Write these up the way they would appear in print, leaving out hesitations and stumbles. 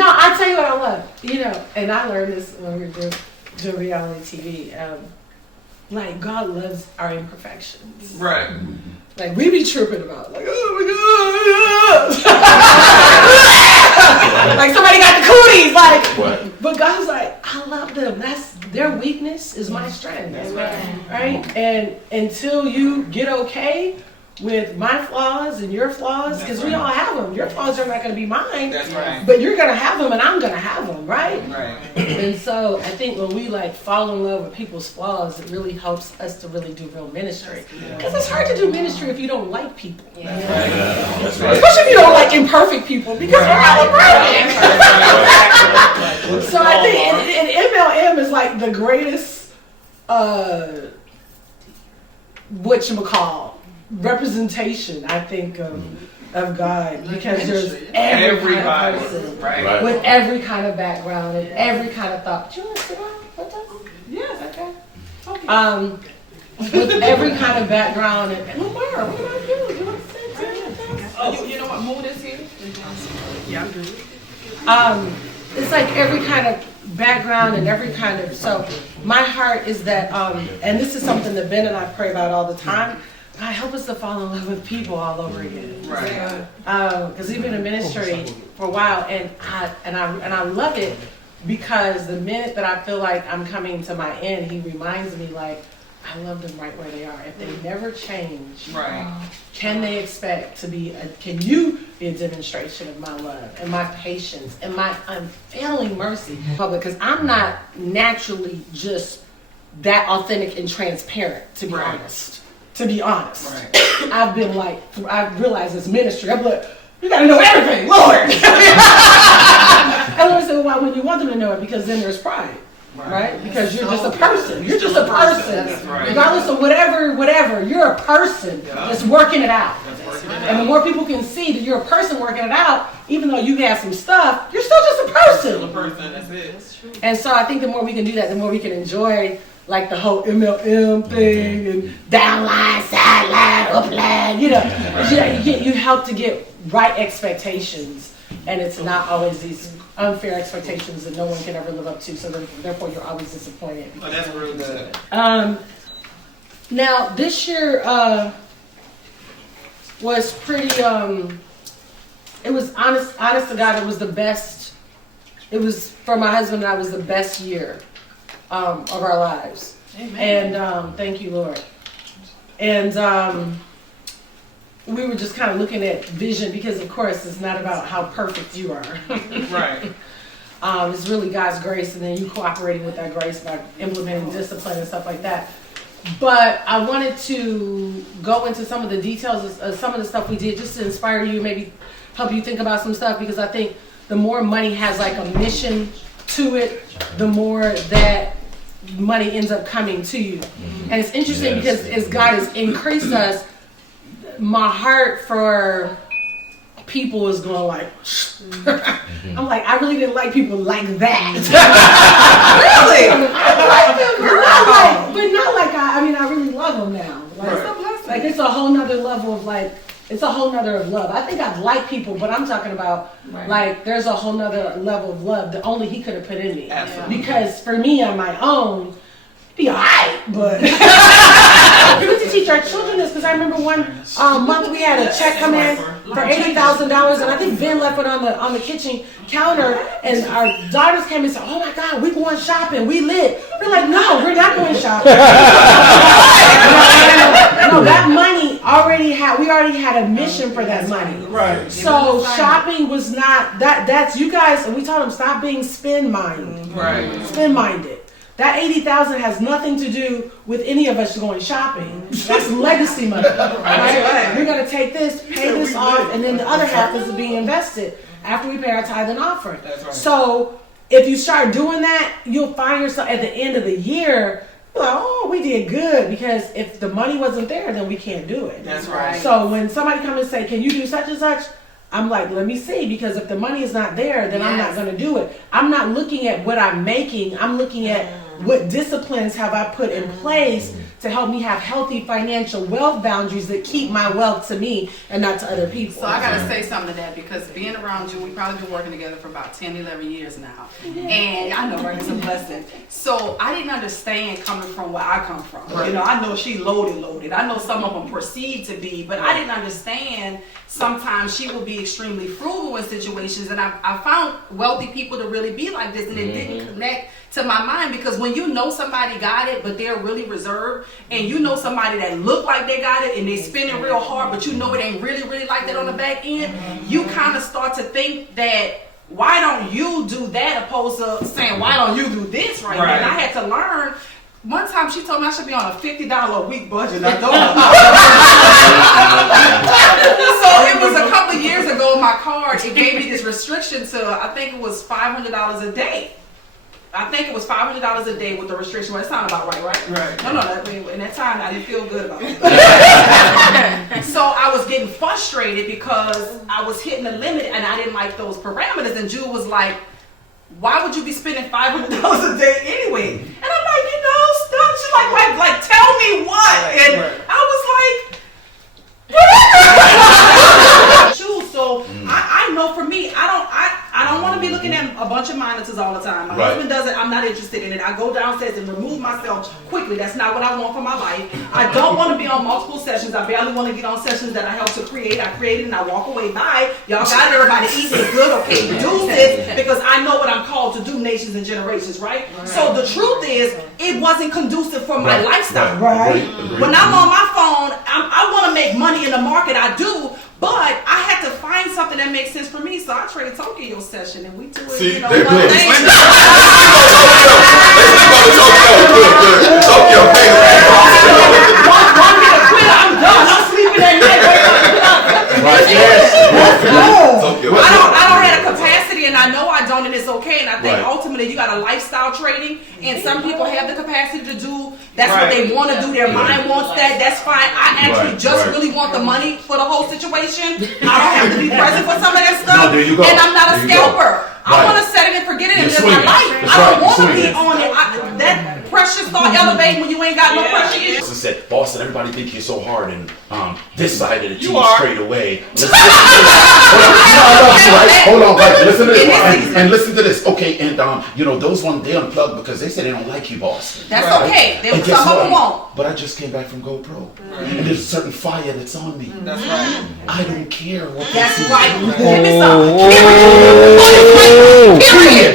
No, I tell you what I love. And I learned this when we were doing reality TV. Like, God loves our imperfections. Right. Like, we be tripping about, like, oh my God. Like, somebody got the cooties. Like, what? But God's like, I love them. That's their weakness is my strength. That's right. And until you get okay with my flaws and your flaws, because we all have them. Your flaws are not going to be mine. That's right. But you're going to have them and I'm going to have them, right? Right. And so I think when we like fall in love with people's flaws, it really helps us to really do real ministry. Because it's hard to do ministry if you don't like people. That's right. That's right. Especially if you don't like imperfect people, because we're all imperfect. So I think and MLM is like the greatest whatchamacall representation, I think, of God, because there's every kind of person with every kind of background and every kind of thought. Do you want to sit down? Yes, okay. With every kind of background and Lamar, what about you? You want to sit down? You know what mood is here? Yeah, I'm good. It's like every kind of background and every kind of, so my heart is that, and this is something that Ben and I pray about all the time. God, help us to fall in love with people all over again. Right. Because we've been in ministry for a while, and I love it because the minute that I feel like I'm coming to my end, He reminds me, like, I love them right where they are. If they never change, can they expect to be? Can you be a demonstration of my love and my patience and my unfailing mercy? Because I'm not naturally just that authentic and transparent, to be honest. To be honest, I've been like, I realized this ministry, I'm like, you gotta know everything, Lord. And Lord said, well, when you want them to know it, because then there's pride, right? Because you're just a person. You're just a person. Regardless of whatever, you're a person that's working it out. And the more people can see that you're a person working it out, even though you have some stuff, you're still just a person. Still a person, that's it. And so I think the more we can do that, the more we can enjoy like the whole MLM thing and downline, sideline, upline, you help to get right expectations, and it's not always these unfair expectations that no one can ever live up to, so therefore you're always disappointed. Oh, that's real good. Now, this year was pretty, it was honest to God, it was the best, it was, for my husband and I, was the best year of our lives. Amen. And thank you, Lord. And we were just kind of looking at vision, because of course it's not about how perfect you are. Right. It's really God's grace, and then you cooperating with that grace by implementing discipline and stuff like that. But I wanted to go into some of the details of some of the stuff we did, just to inspire you, maybe help you think about some stuff, because I think the more money has like a mission to it, the more that money ends up coming to you. And it's interesting because as God has increased us, my heart for people is going like, I'm like, I really didn't like people like that. Really? I like them, but not like I really love them now. Like it's a whole nother level of like, it's a whole nother of love. I think I've liked people, but I'm talking about like there's a whole nother level of love that only He could have put in me. Absolutely. Because for me on my own, be alright, but we need to teach our children this, because I remember one month we had a check come in for $80,000, and I think Ben left it on the kitchen counter, and our daughters came and said, "Oh my God, we going shopping, we lit." We're like, "No, we're not going shopping." No, that money we already had a mission for that money. Right. So shopping was not that's you guys, and we told them, stop being spin-minded. Right. Spin-minded. That $80,000 has nothing to do with any of us going shopping. That's legacy money. Right? We're going to take this, pay this off, and then the other half is to be invested after we pay our tithe and offering. Right. So if you start doing that, you'll find yourself at the end of the year, you're like, oh, we did good, because if the money wasn't there, then we can't do it. That's right. So when somebody comes and say, can you do such and such? I'm like, let me see, because if the money is not there, then I'm not going to do it. I'm not looking at what I'm making. I'm looking at what disciplines have I put in place to help me have healthy financial wealth boundaries that keep my wealth to me and not to other people. So I gotta say something to that, because being around you, we probably been working together for about 10, 11 years now. And I know, right, it's a blessing. So I didn't understand coming from where I come from. Right. You know, I know she loaded. I know some of them perceived to be, but I didn't understand sometimes she will be extremely frugal in situations. And I found wealthy people to really be like this, and it didn't connect to my mind, because when you know somebody got it but they're really reserved, and you know somebody that look like they got it and they spinning real hard, but you know it ain't really like that on the back end, you kind of start to think that, why don't you do that, opposed to saying, why don't you do this right now? And I had to learn. One time she told me I should be on a $50 a week budget. I don't. So it was a couple of years ago, my card, it gave me this restriction to, I think it was $500 a day. I think it was $500 a day with the restriction. Well, it sounded about right? Right. No, in that time, I didn't feel good about it. So I was getting frustrated because I was hitting the limit and I didn't like those parameters. And Jewel was like, why would you be spending $500 a day anyway? And I'm like, stop. She's like, tell me what? And I was like, so I know for me, I don't want to be looking at a bunch of monitors all the time. My husband does it. I'm not interested in it. I go downstairs and remove myself quickly. That's not what I want for my life. I don't want to be on multiple sessions. I barely want to get on sessions that I help to create. I create it and I walk away. Bye. Y'all got it. Everybody eat it good. Okay, do this, because I know what I'm called to do, nations and generations, right? So the truth is, it wasn't conducive for my lifestyle. Right. When I'm on my phone, I want to make money in the market. I do. But I had to find something that makes sense for me, so I traded Tokyo session, and we do it. See, you know, they're one good. thing. Tokyo, Want me to quit? I'm done. I'm sleeping at night. I don't have a capacity, and I know I don't, and it's okay. And I think ultimately you got a lifestyle trading, and some people have the capacity to do. That's what they want to do. Their mind wants that. That's fine. I actually really want the money for the whole situation. I don't have to be present for some of that stuff. No, there you go. And I'm not a There you go. scalper. I want to set it and forget it and live my life. I don't want to be on it. That pressure start elevating when you ain't got no pressure issues. Boston said, Boston, everybody think you're so hard, and this side of the team are. straight away. Hold on, listen to this. And listen to this. Okay, and those ones, they unplugged because they said they don't like you, Boston. That's okay. And Some of them won't. But I just came back from GoPro. And there's a certain fire that's on me. That's right. I don't care what they That's see. right. Give me some. Period.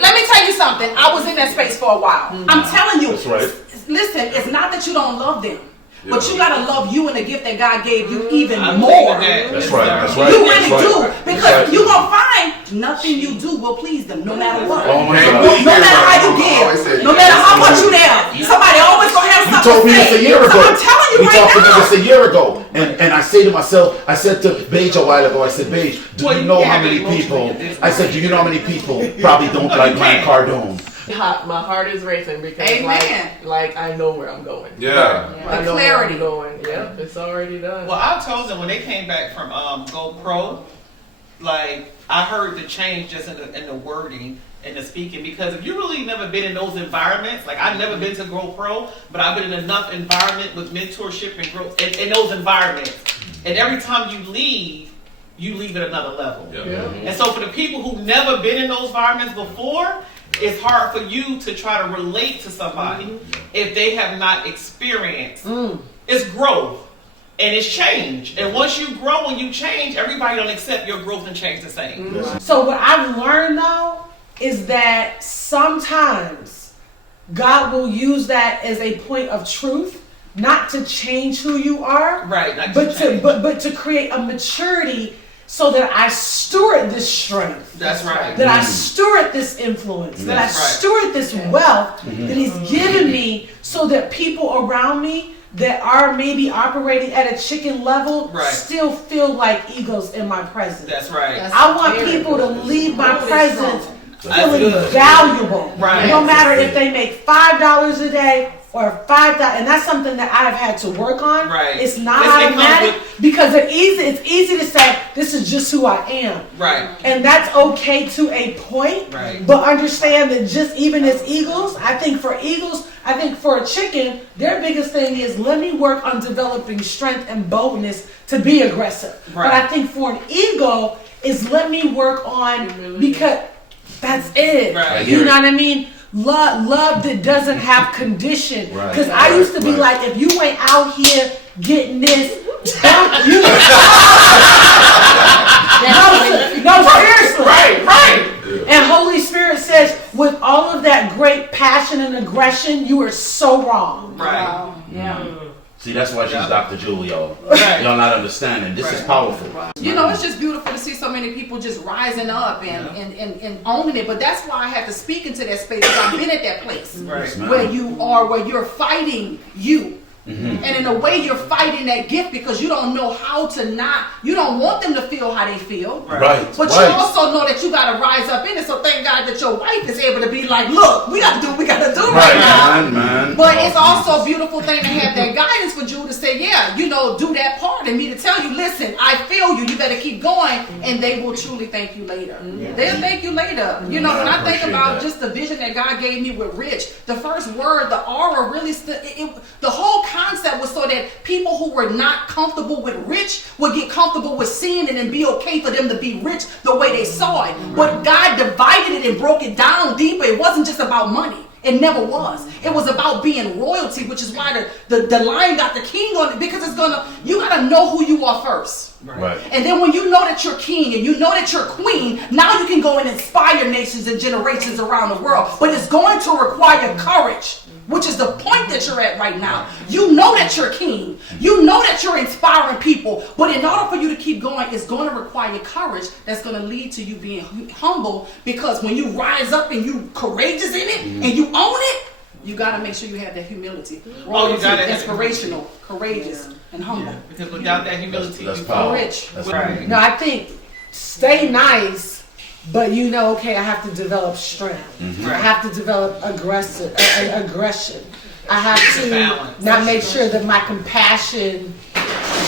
Let me tell you something. I was in that space for a while. I'm telling you. That's right. Listen, it's not that you don't love them. But you gotta love you and the gift that God gave you even I'm more. That's right. You really do. Because you're gonna find nothing you do will please them, no matter what. Oh my God. No matter how you give, no matter how much you there, somebody always gonna have You something told me to this say. a year ago. So I'm telling you We right talked about now. this a year ago. And I say to myself, I said to Beige a while ago, I said, Beige, do you know how many people, I said, do you know how many people probably don't like Grant Cardone? My heart is racing because Amen. like I know where I'm going. Yeah. I know clarity. where I'm going. Yep, it's already done. Well, I told them when they came back from GoPro, like I heard the change just in the wording and the speaking, because if you really never been in those environments, like I've never been to GoPro, but I've been in enough environment with mentorship and growth in those environments, and every time you leave at another level. Yeah. And so for the people who never been in those environments before, it's hard for you to try to relate to somebody if they have not experienced. It's growth and it's change. And once you grow and you change, everybody don't accept your growth and change the same. So what I've learned though is that sometimes God will use that as a point of truth, not to change who you are, Right. Not but to change. but to create a maturity so that I steward this strength. That's right. That I steward this influence, that I That's right. steward this wealth that He's given me, so that people around me that are maybe operating at a chicken level Right. still feel like egos in my presence. That's right. I want people to leave my presence That's feeling good. valuable. Right. No matter if they make $5 a day, or 5,000, and that's something that I've had to work on. Right. It's not Yes, it automatic comes because it's easy to say this is just who I am. Right. And that's okay to a point. Right. But understand that just even as eagles, I think for a chicken, their biggest thing is let me work on developing strength and boldness to be aggressive. Right. But I think for an eagle is let me work on because that's it. Right. You know what I mean? Love that doesn't have condition. Right. Because I used to be Right. like, if you ain't out here getting this, you. No, seriously. Right. And Holy Spirit says, with all of that great passion and aggression, you are so wrong. Right. Yeah. See, that's why she's Dr. Julie, y'all. Right. Y'all not understanding. This is powerful. You know, it's just beautiful to see so many people just rising up and owning it. But that's why I had to speak into that space because I've been at that place Right. where you're fighting you. And in a way, you're fighting that gift because you don't know how to you don't want them to feel how they feel. Right. But you also know that you got to rise up in it. So thank God that your wife is able to be like, look, we got to do what we got to do right now. Man. But it's also a beautiful thing to have that guidance for you to say, yeah, you know, do that part. And me to tell you, listen, I feel you. You better keep going. And they will truly thank you later. They'll thank you later. You know, when I think about just the vision that God gave me with Rich, the first word, the aura really the whole concept was so that people who were not comfortable with rich would get comfortable with seeing it and be okay for them to be rich the way they saw it. But God divided it and broke it down deeper. It wasn't just about money. It never was. It was about being royalty, which is why the lion got the king on it, because you gotta know who you are first. Right. And then when you know that you're king and you know that you're queen, now you can go and inspire nations and generations around the world. But it's going to require courage, which is the point that you're at right now. You know that you're king. You know that you're inspiring people. But in order for you to keep going, it's going to require courage that's going to lead to you being humble, because when you rise up and you courageous in it and you own it, you got to make sure you have that humility. Oh, you got it. Inspirational, courageous, and humble. Yeah. Because without that humility, That's you power. rich. That's Right. No, I think stay nice, but you know, okay, I have to develop strength. I have to develop aggression. I have to Balance. not make sure that my compassion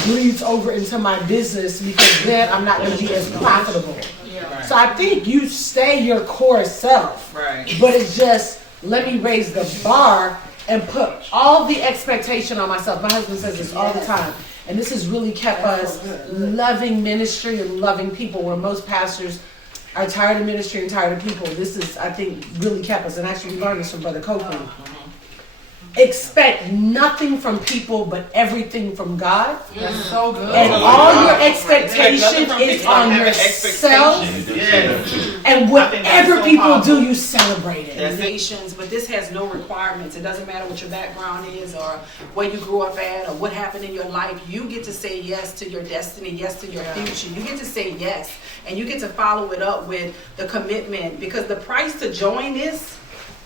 bleeds over into my business, because then I'm not going to be as profitable. Right. So I think you stay your core self, Right. but it's just let me raise the bar and put all the expectation on myself. My husband says this all the time. And this has really kept us loving ministry and loving people, where most pastors are tired of ministry and tired of people. This is, I think, really kept us. And actually, we learned this from Brother Copeland. Expect nothing from people, but everything from God. That's so good. And all your expectation is on yourself. And whatever people do, you celebrate it. Nations, but this has no requirements. It doesn't matter what your background is or where you grew up at or what happened in your life. You get to say yes to your destiny, yes to your future. You get to say yes, and you get to follow it up with the commitment, because the price to join this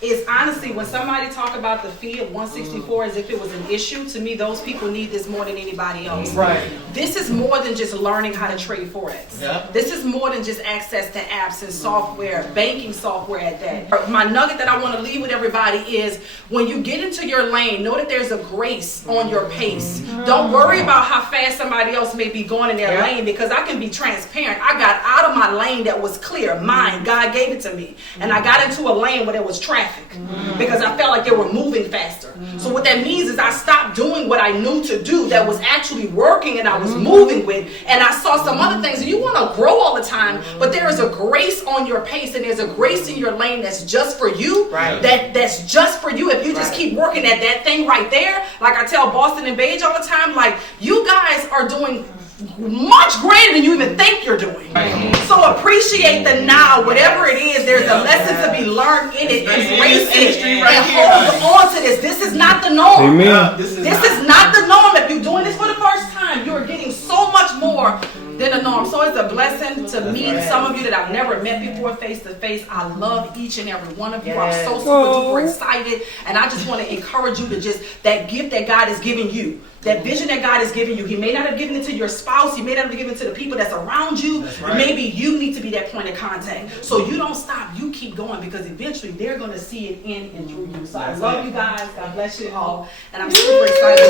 is, honestly, when somebody talk about the fee of 164 as if it was an issue, to me, those people need this more than anybody else. Right. This is more than just learning how to trade Forex. Yeah. This is more than just access to apps and software, banking software at that. My nugget that I want to leave with everybody is, when you get into your lane, know that there's a grace on your pace. Don't worry about how fast somebody else may be going in their lane, because I can be transparent. I got out of my lane that was clear, mine. God gave it to me. And I got into a lane where there was traffic. Because I felt like they were moving faster. So what that means is I stopped doing what I knew to do that was actually working and I was moving with, and I saw some other things. And you want to grow all the time, but there is a grace on your pace, and there's a grace in your lane that's just for you. Right. That's just for you. If you just keep working at that thing right there, like I tell Boston and Beige all the time, like, you guys are doing much greater than you even think you're doing. Right. So appreciate the now, whatever it is. There's a lesson to be learned in it. Embrace it and hold on to this. This is not the norm. Amen. This is not the norm. If you're doing this for the first time, you are getting so much more than the norm. So it's a blessing to meet some of you that I've never met before face to face. I love each and every one of you. Yes. I'm so super duper excited. And I just want to encourage you to just, that gift that God is giving you, that vision that God is giving you. He may not have given it to your spouse. He may not have given it to the people that's around you. That's right. Maybe you need to be that point of contact. So you don't stop. You keep going, because eventually they're going to see it in and through you. So I love you guys. God bless you all. And I'm super excited.